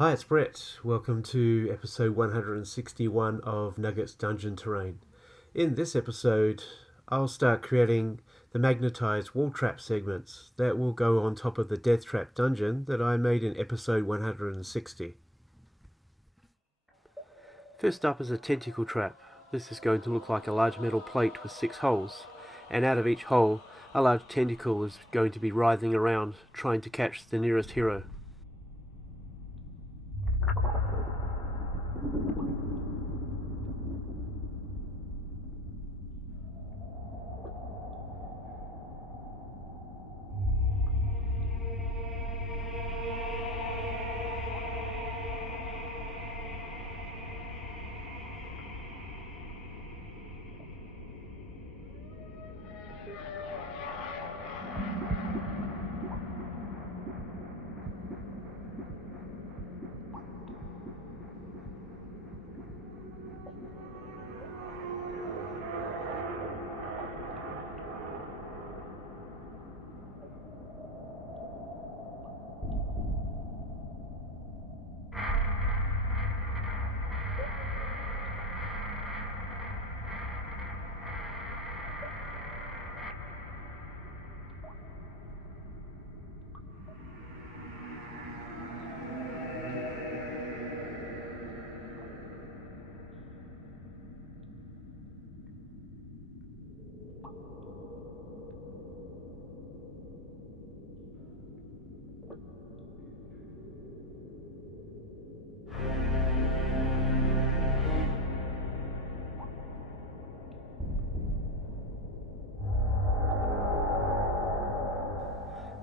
Hi, it's Brett. Welcome to episode 161 of Nuggets Dungeon Terrain. In this episode, I'll start creating the magnetized wall trap segments that will go on top of the Deathtrap Dungeon that I made in episode 160. First up is a tentacle trap. This is going to look like a large metal plate with 6 holes, and out of each hole, a large tentacle is going to be writhing around, trying to catch the nearest hero.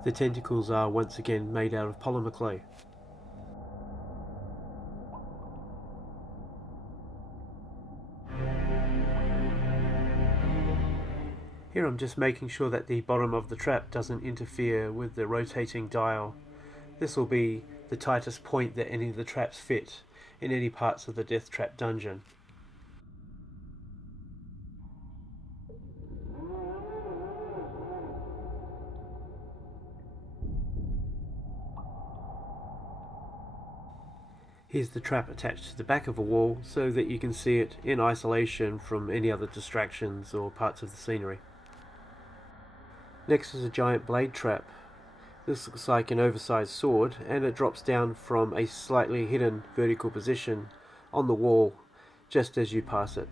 The tentacles are once again made out of polymer clay. Here I'm just making sure that the bottom of the trap doesn't interfere with the rotating dial. This will be the tightest point that any of the traps fit in any parts of the Deathtrap Dungeon. Here's the trap attached to the back of a wall so that you can see it in isolation from any other distractions or parts of the scenery. Next is a giant blade trap. This looks like an oversized sword, and it drops down from a slightly hidden vertical position on the wall just as you pass it.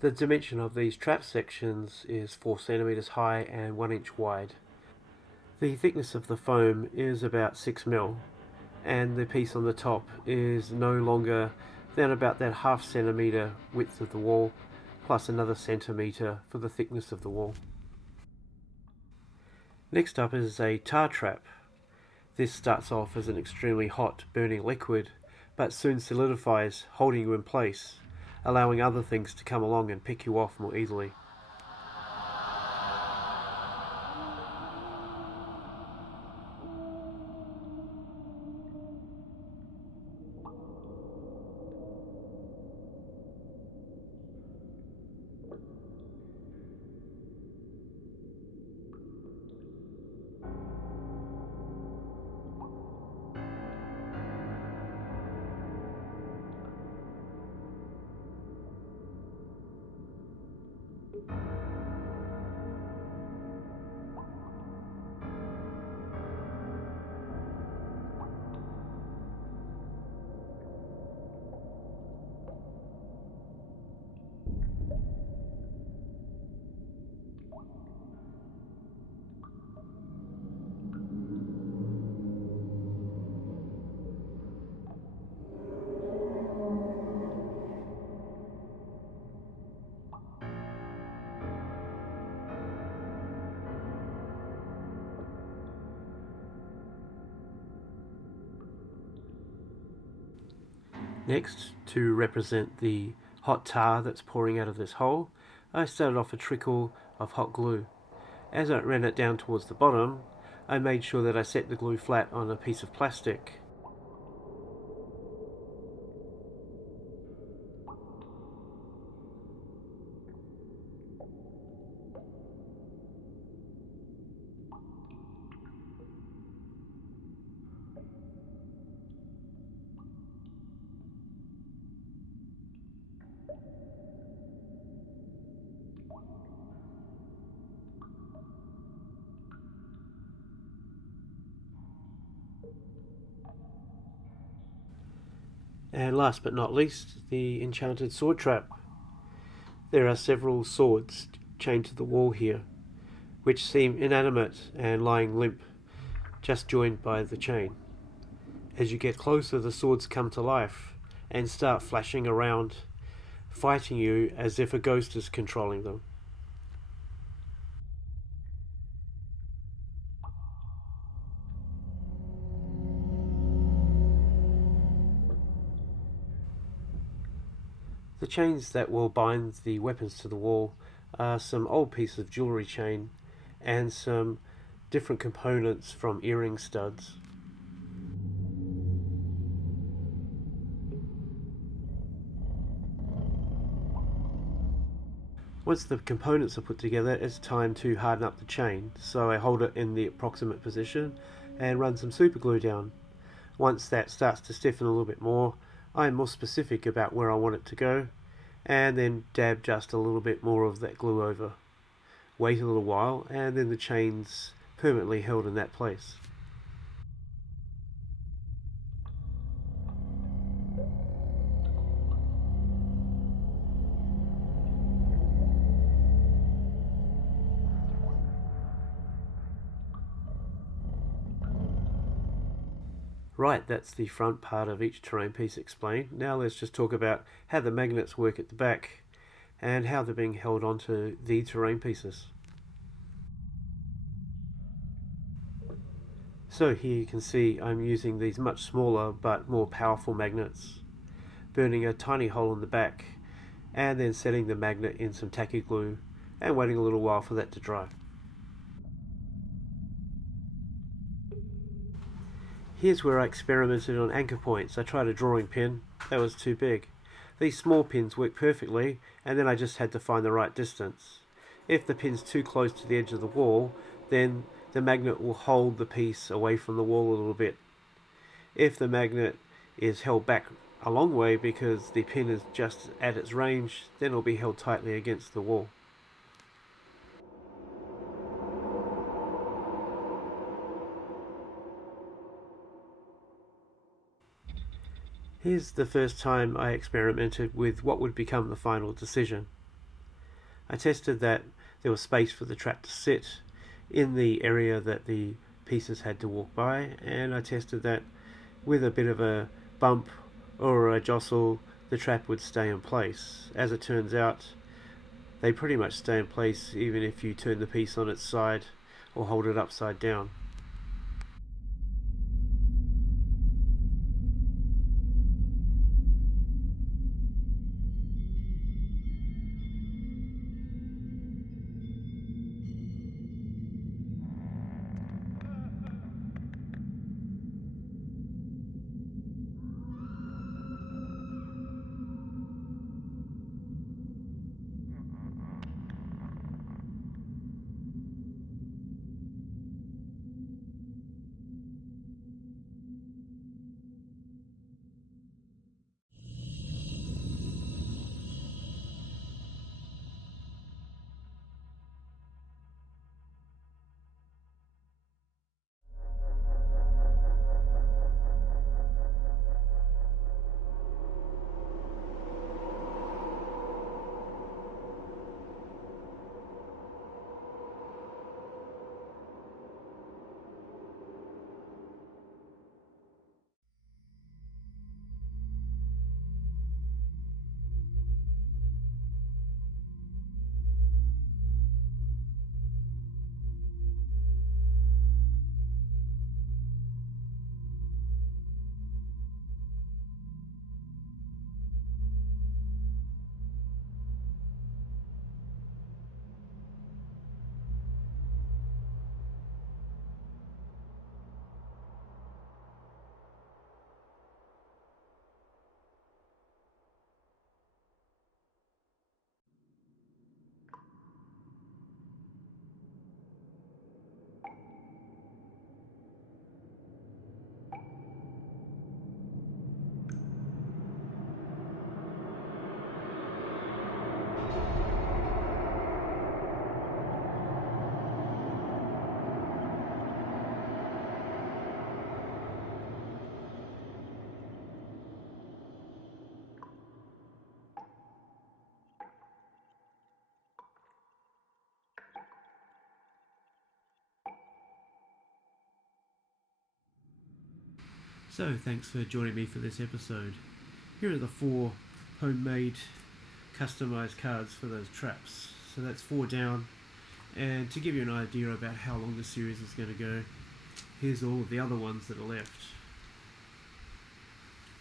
The dimension of these trap sections is 4 centimeters high and 1 inch wide. The thickness of the foam is about 6 mil, and the piece on the top is no longer than about that half centimeter width of the wall, plus another centimeter for the thickness of the wall. Next up is a tar trap. This starts off as an extremely hot burning liquid, but soon solidifies, holding you in place, allowing other things to come along and pick you off more easily. Next, to represent the hot tar that's pouring out of this hole, I started off a trickle of hot glue. As I ran it down towards the bottom, I made sure that I set the glue flat on a piece of plastic. And last but not least, the enchanted sword trap. There are several swords chained to the wall here, which seem inanimate and lying limp, just joined by the chain. As you get closer, the swords come to life and start flashing around, fighting you as if a ghost is controlling them. The chains that will bind the weapons to the wall are some old pieces of jewellery chain and some different components from earring studs. Once the components are put together, it's time to harden up the chain, so I hold it in the approximate position and run some super glue down. Once that starts to stiffen a little bit more, I'm more specific about where I want it to go, and then dab just a little bit more of that glue over. Wait a little while, and then the chain's permanently held in that place. Right, that's the front part of each terrain piece explained. Now let's just talk about how the magnets work at the back and how they're being held onto the terrain pieces. So here you can see I'm using these much smaller but more powerful magnets, burning a tiny hole in the back and then setting the magnet in some tacky glue and waiting a little while for that to dry. Here's where I experimented on anchor points. I tried a drawing pin, that was too big. These small pins work perfectly, and then I just had to find the right distance. If the pin's too close to the edge of the wall, then the magnet will hold the piece away from the wall a little bit. If the magnet is held back a long way because the pin is just at its range, then it'll be held tightly against the wall. Here's the first time I experimented with what would become the final decision. I tested that there was space for the trap to sit in the area that the pieces had to walk by, and I tested that with a bit of a bump or a jostle, the trap would stay in place. As it turns out, they pretty much stay in place even if you turn the piece on its side or hold it upside down. So thanks for joining me for this episode. Here are the 4 homemade customized cards for those traps. So that's 4 down, and to give you an idea about how long the series is going to go, here's all of the other ones that are left.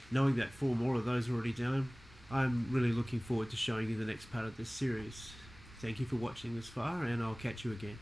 Knowing that 4 more of those are already down, I'm really looking forward to showing you the next part of this series. Thank you for watching this far, and I'll catch you again.